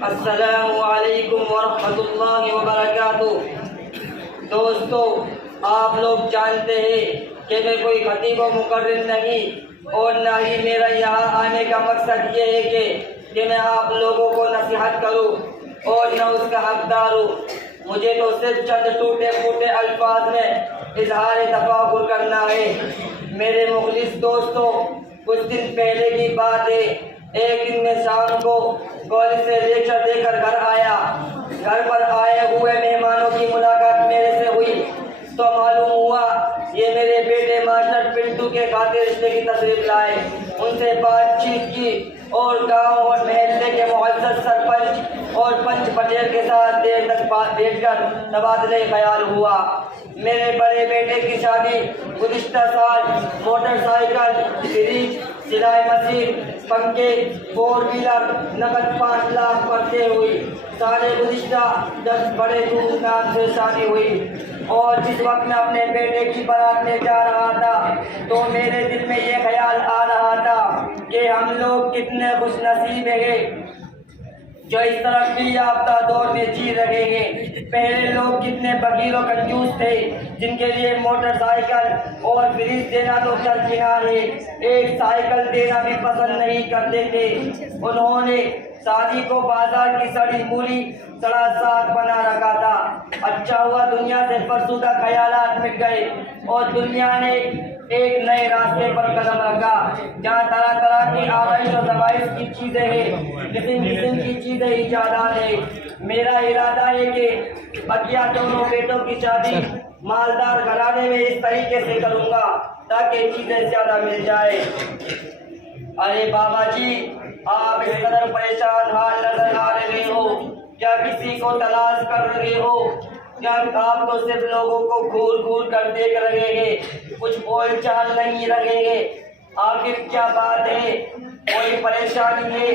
السلام علیکم ورحمۃ اللہ وبرکاتہ۔ دوستو، آپ لوگ جانتے ہیں کہ میں کوئی خطیب و مقرر نہیں، اور نہ ہی میرا یہاں آنے کا مقصد یہ ہے کہ میں آپ لوگوں کو نصیحت کروں اور نہ اس کا حقدار ہوں۔ مجھے تو صرف چند ٹوٹے پھوٹے الفاظ میں اظہار تفاخر کرنا ہے۔ میرے مخلص دوستو، کچھ دن پہلے کی بات ہے، ایک دن میں شام کو کالج سے لیکچر دے کر گھر آیا۔ گھر پر آئے ہوئے مہمانوں کی ملاقات میرے سے ہوئی تو معلوم ہوا یہ میرے بیٹے ماسٹر پنٹو کے خاطر رشتے کی تصریف لائے۔ ان سے بات چیت کی اور گاؤں اور محلے کے معزز سرپنچ اور پنچ پٹیل کے ساتھ دیر تک بیٹھ کر تبادلہ خیال ہوا۔ میرے بڑے بیٹے کی شادی گزشتہ سال موٹر سائیکل، فریج، سلائی مشین، پنکھے، 4 ویلر، نقد 5 لاکھ پر سے ہوئی۔ سال گزشتہ 10 بڑے دھوم دھام سے شادی ہوئی، اور جس وقت میں اپنے بیٹے کی بارات میں جا رہا تھا تو میرے دل میں یہ خیال آ رہا تھا کہ ہم لوگ کتنے خوش نصیب ہیں جو اس ترقی یافتہ دور میں جی رہے ہیں۔ پہلے لوگ کتنے فقیر و کنجوس تھے، جن کے لیے موٹر سائیکل اور فریج دینا تو درکنار ہے، ایک سائیکل دینا بھی پسند نہیں کرتے تھے۔ انہوں نے شادی کو بازار کی سڑی مولی سڑا ساگ بنا رکھا تھا۔ اچھا ہوا دنیا سے فرسودہ خیالات مٹ گئے اور دنیا نے ایک نئے راستے پر قدم رکھا، جہاں طرح طرح کی آرائش و زوائش کی چیزیں ہیں، قسم قسم کی چیزیں ایجادات ہیں۔ میرا ارادہ ہے کہ عطیہ دونوں بیٹوں کی شادی مالدار گھرانے میں اس طریقے سے کروں گا تاکہ چیزیں زیادہ مل جائے۔ ارے بابا جی، آپ اس قدر پریشان حال نظر آ رہے ہو، کیا کسی کو تلاش کر رہے ہو؟ کیا آپ تو صرف لوگوں کو گھور گھور کر دیکھ رہے ہیں، کچھ بول چال نہیں رہے ہیں؟ آخر کیا بات ہے؟ کوئی پریشانی ہے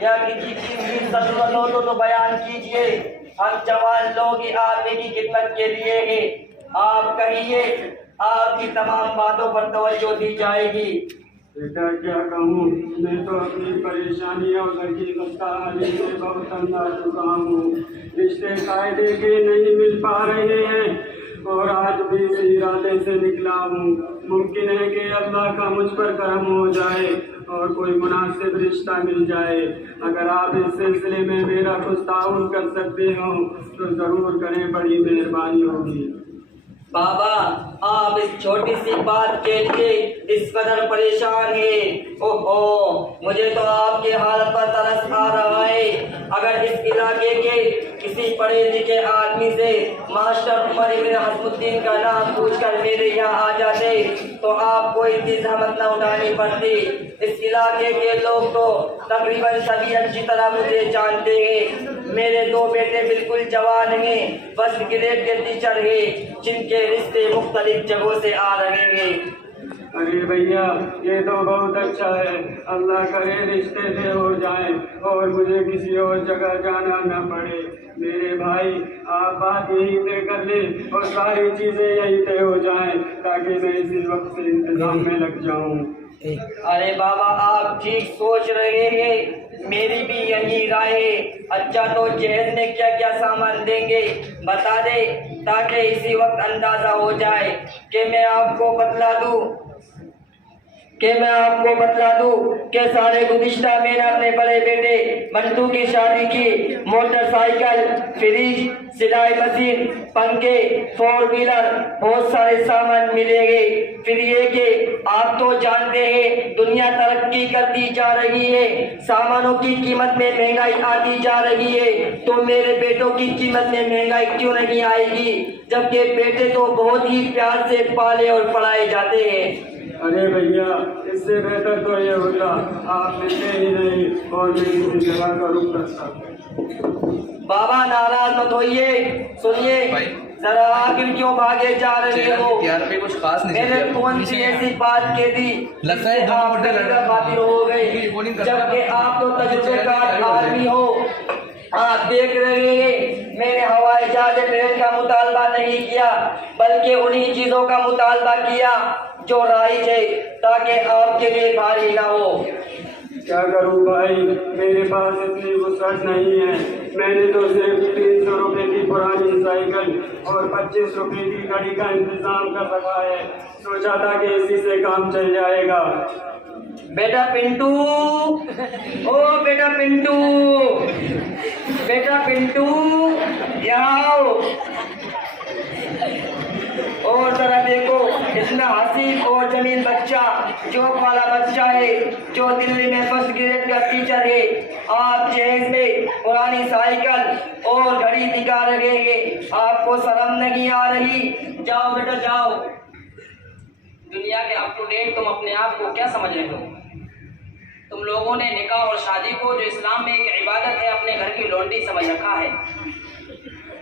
یا کسی چیز کی ضرورت ہو تو بیان کیجیے، ہم جوان لوگ ہی آپ کی خدمت کے لیے ہیں۔ آپ کہیے، آپ کی تمام باتوں پر توجہ دی جائے گی۔ بیٹا کیا کہوں، میں تو اپنی پریشانی اور گھر کی خستہ سے بہت تنگ آ چکا ہوں۔ رشتے قاعدے کے نہیں مل پا رہے ہیں اور آج بھی اس ارادے سے نکلا ہوں، ممکن ہے کہ اللہ کا مجھ پر کرم ہو جائے اور کوئی مناسب رشتہ مل جائے۔ اگر آپ اس سلسلے میں میرا کچھ تعاون کر سکتے ہوں تو ضرور کریں، بڑی مہربانی ہوگی۔ بابا، آپ اس چھوٹی سی بات کے لیے اس قدر پریشان ہیں؟ مجھے تو آپ کی حالت پر ترس آ رہا ہے۔ اگر اس علاقے کے کسی پڑھے لکھے آدمی سے ماسٹر عمر ابن حسم الدین کا نام پوچھ کر میرے یہاں آ جاتے تو آپ کو اتنی زحمت نہ اٹھانی پڑتی۔ اس علاقے کے لوگ تو تقریباً سبھی اچھی طرح مجھے جانتے ہیں۔ میرے 2 بیٹے بالکل جوان ہیں، فرسٹ گریڈ کے ٹیچر ہیں، جن کے رشتے مختلف جگہوں سے آ رہے ہیں۔ ارے بھیا، یہ تو بہت اچھا ہے، اللہ کرے رشتے طے ہو جائیں اور مجھے کسی اور جگہ جانا نہ پڑے۔ میرے بھائی، آپ بات یہی طے کر لیں اور ساری چیزیں یہی طے ہو جائیں تاکہ میں اسی وقت سے انتظام میں لگ جاؤں۔ ارے بابا، آپ ٹھیک سوچ رہے ہیں، میری بھی یہی رائے ہے۔ اچھا تو جہیز میں کیا کیا سامان دیں گے بتا دے تاکہ اسی وقت اندازہ ہو جائے کہ میں آپ کو بتلا دوں کہ سارے گزشتہ میں نے اپنے بڑے بیٹے منٹو کی شادی کی، موٹر سائیکل، فریج، سلائی مشین، پنکھے، 4 ویلر، بہت سارے سامان ملیں گے۔ پھر یہ کہ آپ تو جانتے ہیں دنیا ترقی کرتی جا رہی ہے، سامانوں کی قیمت میں مہنگائی آتی جا رہی ہے، تو میرے بیٹوں کی قیمت میں مہنگائی کیوں نہیں آئے گی، جبکہ بیٹے تو بہت ہی پیار سے پالے اور پڑھائے جاتے ہیں۔ ارے بھیا، اس سے بہتر تو یہ ہوتا آپ ملتے ہی نہیں اور میں کسی جگہ کا رخ کرتا۔ بابا ناراض مت ہوئیے، سنیے ذرا، آخر کیوں بھاگے جا رہے ہو؟ میں نے کون سی ایسی بات کہہ دی جس سے آپ خاطر ہو گئے، جبکہ آپ تو تجربے کار آدمی ہو۔ آپ دیکھ رہے ہیں میں نے ہوائی جہاز ٹرین کا مطالبہ نہیں کیا، بلکہ انہی چیزوں کا مطالبہ کیا جو رائج ہے تاکہ آپ کے لیے بھاری نہ ہو۔ کیا کروں بھائی، میرے پاس اتنی وسعت نہیں ہے. میں نے تو صرف 300 روپے کی پرانی سائیکل اور 25 روپے کی گھڑی کا انتظام کر رکھا ہے. سوچا تھا کہ اسی سے کام چل جائے گا. بیٹا پنٹو، او بیٹا پنٹو، بیٹا پنٹو یہاں آؤ. اور ذرا دیکھو، اتنا حسین اور جمیل بچہ، چوک والا بچہ ہے، جو دلی میں فرسٹ گریڈ کا ٹیچر ہے، آپ جہیز میں پرانی سائیکل اور گھڑی دکھا رہے ہیں. آپ کو شرم نہیں آ رہی؟ جاؤ بیٹا جاؤ. دنیا کے اپ ٹو ڈیٹ تم اپنے آپ کو کیا سمجھ رہے ہو؟ تم لوگوں نے نکاح اور شادی کو، جو اسلام میں ایک عبادت ہے، اپنے گھر کی لونڈی سمجھ رکھا ہے.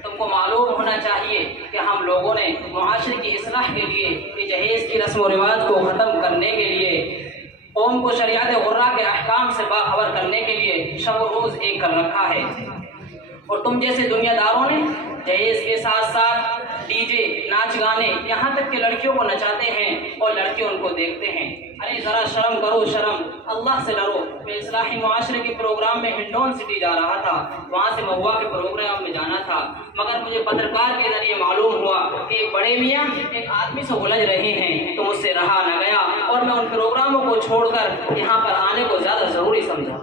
تم کو معلوم ہونا چاہیے کہ ہم لوگوں نے معاشرے کی اصلاح کے لیے، کہ جہیز کی رسم و رواج کو ختم کرنے کے لیے، قوم کو شریعت غرہ کے احکام سے باخبر کرنے کے لیے شب و روز ایک کر رکھا ہے. اور تم جیسے دنیا داروں نے جہیز کے ساتھ ساتھ ڈی جے، ناچ گانے، یہاں تک کہ لڑکیوں کو نچاتے ہیں اور لڑکے ان کو دیکھتے ہیں. ارے ذرا شرم کرو، شرم، اللہ سے ڈرو. میں اصلاحی معاشرے کے پروگرام میں ہنڈون سٹی جا رہا تھا، وہاں سے مہوا کے پروگرام میں جانا تھا، مگر مجھے پترکار کے ذریعے معلوم ہوا کہ ایک بڑے میاں ایک آدمی سے الجھ رہے ہیں، تو مجھ سے رہا نہ گیا اور میں ان پروگراموں کو چھوڑ کر یہاں پر آنے کو زیادہ ضروری سمجھا.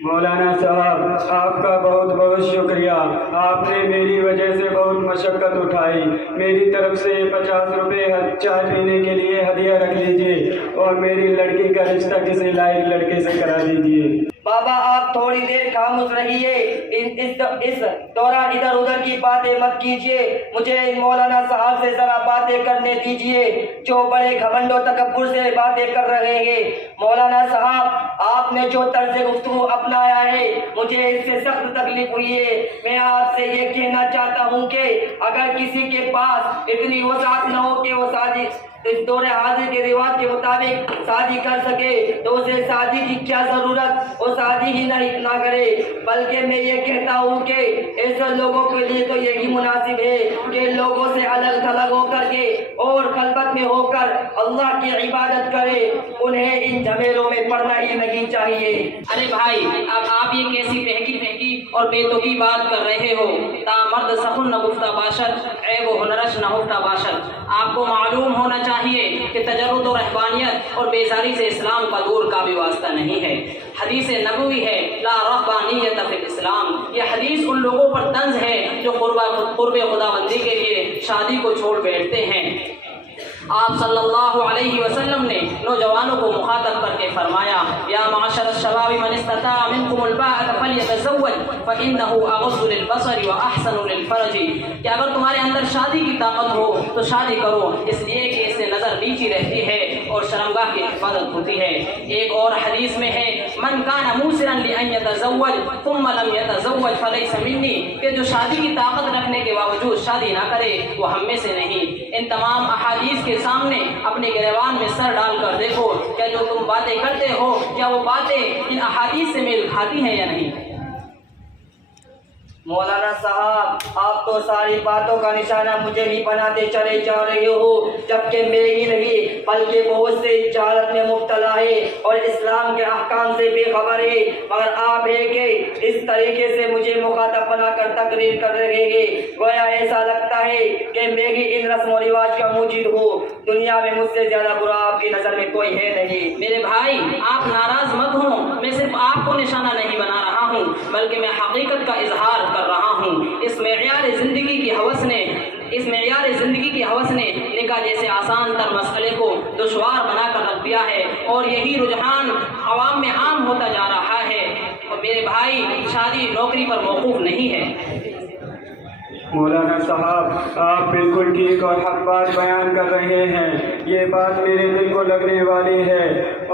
مولانا صاحب، آپ کا بہت بہت شکریہ. آپ نے میری وجہ سے بہت مشقت اٹھائی. میری طرف سے 50 روپے چائے پینے کے لیے ہدیہ رکھ لیجیے اور میری لڑکی کا رشتہ کسی لائق لڑکے سے کرا دیجیے. بابا آپ تھوڑی دیر خاموش رہیے. اس دوران ادھر ادھر کی باتیں مت کیجیے. مجھے مولانا صاحب سے ذرا باتیں کرنے دیجیے، جو بڑے گھمنڈ و تکبر سے باتیں کر رہے ہیں. مولانا صاحب، آپ نے جو طرز گفتگو اپنایا ہے، مجھے اس سے سخت تکلیف ہوئی ہے. میں آپ سے یہ کہنا چاہتا ہوں کہ اگر کسی کے پاس اتنی وسعت نہ ہو کہ وہ شادی اس دور حاضر کے رواج کے مطابق شادی کر سکے، تو اسے شادی کی کیا ضرورت، وہ شادی ہی نہ کرے. بلکہ میں یہ کہتا ہوں کہ ایسے لوگوں کے لیے تو یہی مناسب ہے کہ لوگوں سے الگ تھلگ ہو کر کے اور خلوت میں ہو کر اللہ کی عبادت کرے. انہیں ان جھمیلوں میں پڑنا ہی نہیں چاہیے. ارے بھائی، اب آپ یہ کیسی بہکی اور بے تکی بات کر رہے ہو؟ تا مرد سخن نہ گفتہ باشد، عیب و ہنرش نہ ہفتہ باشد. آپ کو معلوم ہونا چاہیے کہ تجرد و رہبانیت اور بیزاری سے اسلام کا دور کا بھی واسطہ نہیں ہے. حدیث نبوی ہے، لا رہبانیت فی الاسلام. یہ حدیث ان لوگوں پر طنز ہے جو قرب خداوندی کے لیے شادی کو چھوڑ بیٹھتے ہیں. آپ صلی اللہ علیہ وسلم نے نوجوانوں کو مخاطب کر کے فرمایا، یا معاشر الشباب من استطاع منکم الباءۃ فلیتزوج فانہ اغض للبصر واحسن للفرج. کہ اگر تمہارے اندر شادی کی طاقت ہو تو شادی کرو، اس لیے کہ اس سے نظر نیچی رہتی ہے اور شرمگاہ کی حفاظت ہوتی ہے. ایک اور حدیث میں ہے، من کان موسرا لان یتزوج ثم لم یتزوج فلیس منی. کہ جو شادی کی طاقت رکھنے کے باوجود شادی نہ کرے وہ ہم میں سے نہیں. ان تمام احادیث کے سامنے اپنے گریبان میں سر ڈال کر دیکھو، کیا جو تم باتیں کرتے ہو کیا وہ باتیں ان احادیث سے میل کھاتی ہیں یا نہیں؟ مولانا صاحب، آپ تو ساری باتوں کا نشانہ مجھے ہی بناتے چلے جا رہے ہو، جبکہ میں ہی نہیں بلکہ بہت سے جہالت میں مبتلا ہے اور اسلام کے احکام سے بے خبر ہے. مگر آپ ہے کہ اس طریقے سے مجھے مخاطب بنا کر تقریر کر رہے ہیں، گویا ایسا لگتا ہے کہ میں ہی ان رسم و رواج کا موجود ہوں. دنیا میں مجھ سے زیادہ برا آپ کی نظر میں کوئی ہے نہیں. میرے بھائی، آپ ناراض مت ہوں. میں صرف آپ کو نشانہ نہیں بنا رہا ہوں، بلکہ میں حقیقت کا اظہار کر رہا ہوں. اس معیار زندگی کی ہوس نے نکاح جیسے آسان تر مسئلے کو دشوار بنا کر رکھ دیا ہے اور یہی رجحان عوام میں عام ہوتا جا رہا ہے. اور میرے بھائی، شادی نوکری پر موقوف نہیں ہے. مولانا صاحب، آپ بالکل ٹھیک اور حق بات بیان کر رہے ہیں. یہ بات میرے دل کو لگنے والی ہے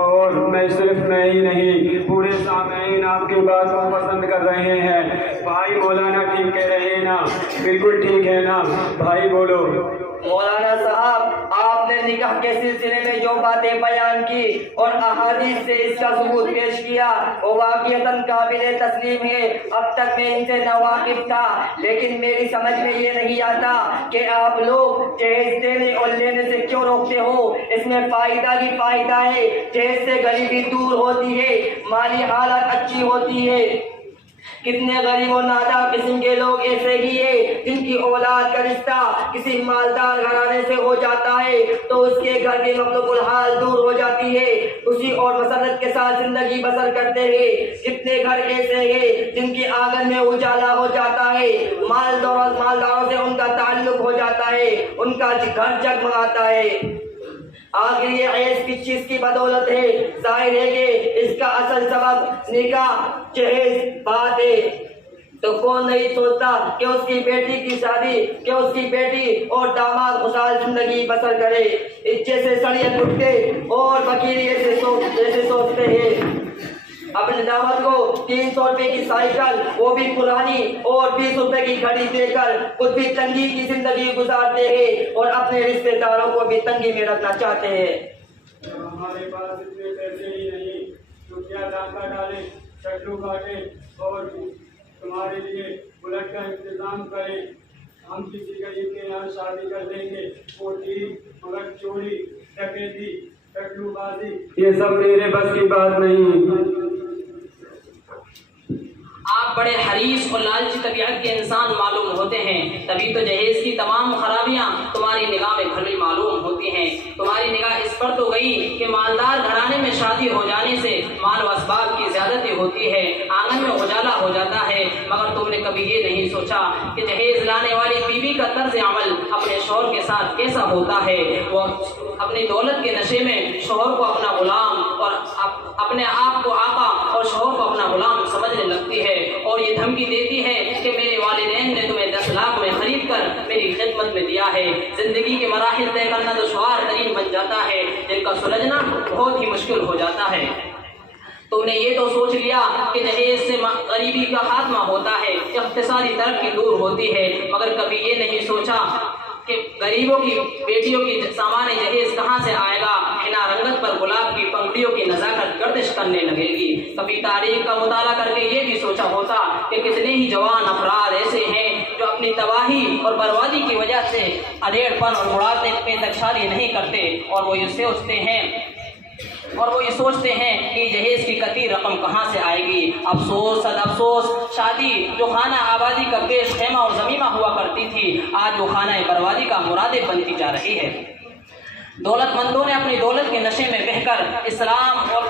اور صرف میں ہی نہیں، پورے سامعین آپ کی بات کو پسند کر رہے ہیں. بھائی مولانا ٹھیک کہہ رہے ہیں نا؟ بالکل ٹھیک ہے نا بھائی؟ بولو. مولانا صاحب، آپ نے نکاح کے سلسلے میں جو باتیں بیان کی اور احادیث سے اس کا ثبوت پیش کیا وہ واقعتاً قابل تسلیم ہے۔ اب تک میں ان سے ناواقف تھا، لیکن میری سمجھ میں یہ نہیں آتا کہ آپ لوگ جہیز دینے اور لینے سے کیوں روکتے ہو؟ اس میں فائدہ ہی فائدہ ہے۔ جہیز سے غریبی دور ہوتی ہے، مالی حالت اچھی ہوتی ہے۔ کتنے غریب و نادار قسم کے لوگ ایسے ہی ہیں جن کی اولاد کا رشتہ کسی مالدار گھرانے سے ہو جاتا ہے تو اس کے گھر کی مخلوق الحال دور ہو جاتی ہے، خوشی اور مسرت کے ساتھ زندگی بسر کرتے ہیں۔ کتنے گھر ایسے ہیں جن کی آنگن میں اجالا ہو جاتا ہے، مالداروں سے ان کا تعلق ہو جاتا ہے، ان کا گھر جگمگاتا ہے۔ آخر یہ عیش کس چیز کی بدولت ہے؟ ظاہر ہے کہ اس کا اصل سبب نکاح جہیز بات ہے۔ تو کون نہیں سوچتا کہ اس کی بیٹی کی شادی، کہ اس کی بیٹی اور داماد خوشحال زندگی بسر کرے؟ جیسے سڑیت کتے اور وکیل ایسے سوچتے ہیں۔ اپنے داماد کو 300 روپے کی سائیکل، وہ بھی پرانی، اور 20 روپے کی گھڑی دے کر خود بھی تنگی کی زندگی گزارتے ہیں اور اپنے رشتے داروں کو بھی تنگی میں رکھنا چاہتے ہیں۔ ہمارے پاس اتنے پیسے ہی نہیں، تو کیا ڈاکہ ڈالے، چٹو کاٹے اور تمہارے لیے بلٹ کا انتظام کریں۔ ہم کسی غریب کے یہاں شادی کر دیں گے، وہ مگر چوری، ڈکیتی، چٹو بازی یہ سب میرے بس کی بات نہیں۔ آپ بڑے حریص اور لالچی طبیعت کے انسان معلوم ہوتے ہیں، تبھی تو جہیز کی تمام خرابیاں تمہاری نگاہ میں کھلی معلوم ہوتی ہیں۔ تمہاری نگاہ اس پر تو گئی کہ مالدار گھرانے میں شادی ہو جانے سے مال و اسباب کی زیادتی ہوتی ہے، آنگن میں اجالا ہو جاتا ہے، مگر تم نے کبھی یہ نہیں سوچا کہ جہیز لانے والی بیوی کا طرز عمل اپنے شوہر کے ساتھ کیسا ہوتا ہے۔ وہ اپنی دولت کے نشے میں شوہر کو اپنا غلام اور اپنے آپ کو آقا اور شوہر کو اپنا غلام سمجھنے لگتی ہے اور یہ دھمکی دیتی ہے کہ میرے والدین نے تمہیں 10 لاکھ میں خرید کر میری خدمت میں دیا ہے۔ زندگی کے مراحل طے کرنا دشوار ترین بن جاتا ہے، جن کا سلجھنا بہت ہی مشکل ہو جاتا ہے۔ تم نے یہ تو سوچ لیا کہ جہیز سے غریبی کا خاتمہ ہوتا ہے، اقتصادی ترقی دور ہوتی ہے، مگر کبھی یہ نہیں سوچا کہ غریبوں کی بیٹیوں کی سامان جہیز کہاں سے آئے گا۔ حنا رنگت پر گلاب کی پنکھڑیوں کی نزاکت گردش کرنے لگے گی۔ کبھی تاریخ کا مطالعہ کر کے یہ بھی سوچا ہوتا کہ کتنے ہی جوان افراد ایسے ہیں جو اپنی تباہی اور بربادی کی وجہ سے ادھیڑ پن اور بڑھاپے میں تک شادی نہیں کرتے، اور وہ یہ سوچتے ہیں کہ جہیز کی کثیر رقم کہاں سے آئے گی۔ افسوس صد افسوس، شادی جو خانہ آبادی کا پیش خیمہ اور ضمیمہ ہوا کرتی تھی، آج وہ خانہ بربادی کا مرادف بنتی جا رہی ہے۔ دولت مندوں نے اپنی دولت کے نشے میں بہہ کر اسلام اور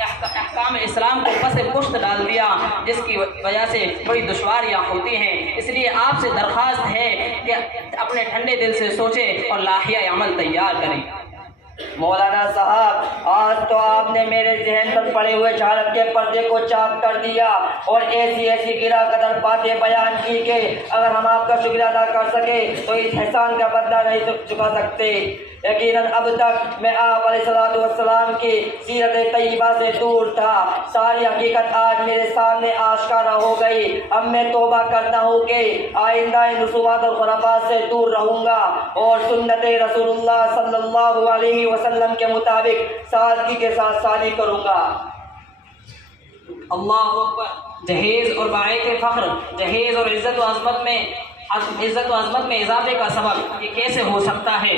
احکام اسلام کو پس پشت ڈال دیا، جس کی وجہ سے بڑی دشواریاں ہوتی ہیں۔ اس لیے آپ سے درخواست ہے کہ اپنے ٹھنڈے دل سے سوچیں اور لاحیہ عمل تیار کریں۔ مولانا صاحب، آج تو آپ نے میرے ذہن پر پڑے ہوئے جھالک کے پردے کو چاک کر دیا اور ایسی گرا قدر باتیں بیان کی کہ اگر ہم آپ کا شکریہ ادا کر سکے تو اس احسان کا بدلہ نہیں چکا سکتے۔ یقیناً اب تک میں آپ علیہ السلام کی سیرت طیبہ سے دور تھا، ساری حقیقت آج میرے سامنے آشکارا ہو گئی۔ اب میں توبہ کرتا ہوں کہ آئندہ ان رسومات اور خرافات سے دور رہوں گا اور سنت رسول اللہ صلی اللہ علیہ وسلم کے مطابق سادگی کے ساتھ شادی کروں گا۔ اللہ اکبر۔ جہیز اور باعث فخر، جہیز اور عزت و عظمت میں اضافے کا سبب یہ کیسے ہو سکتا ہے؟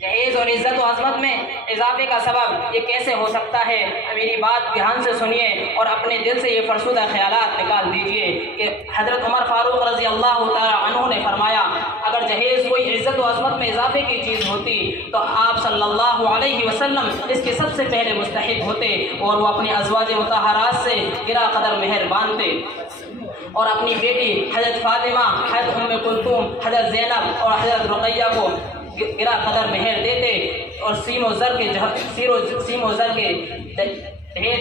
جہیز اور عزت و عظمت میں اضافے کا سبب یہ کیسے ہو سکتا ہے؟ میری بات دھیان سے سنیے اور اپنے دل سے یہ فرسودہ خیالات نکال دیجئے کہ حضرت عمر فاروق رضی اللہ تعالی عنہ نے فرمایا، اگر جہیز کوئی عزت و عظمت میں اضافے کی چیز ہوتی تو آپ صلی اللہ علیہ وسلم اس کے سب سے پہلے مستحق ہوتے اور وہ اپنی ازواج مطہرات سے گرا قدر مہر باندھتے اور اپنی بیٹی حضرت فاطمہ، حضرت ام کلثوم، حضرت زینب اور حضرت رقیہ کو گرا قدر مہر دیتے اور سیم و زر کے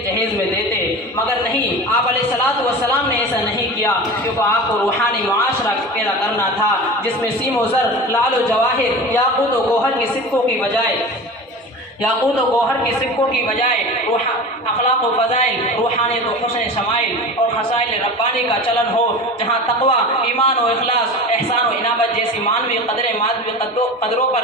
جہیز میں دیتے، مگر نہیں، آپ علیہ السلام نے ایسا نہیں کیا، کیونکہ آپ کو روحانی معاشرہ پیدا کرنا تھا جس میں سیم و زر، لعل و جواہر، یاقوت و گوہر کی سکوں کی بجائے اخلاق و فضائل، روحانیت و حسن شمائل اور خصائل ربانی کا چلن ہو، جہاں تقوی، ایمان و اخلاص، احسان و انابت جیسی معنوی قدروں پر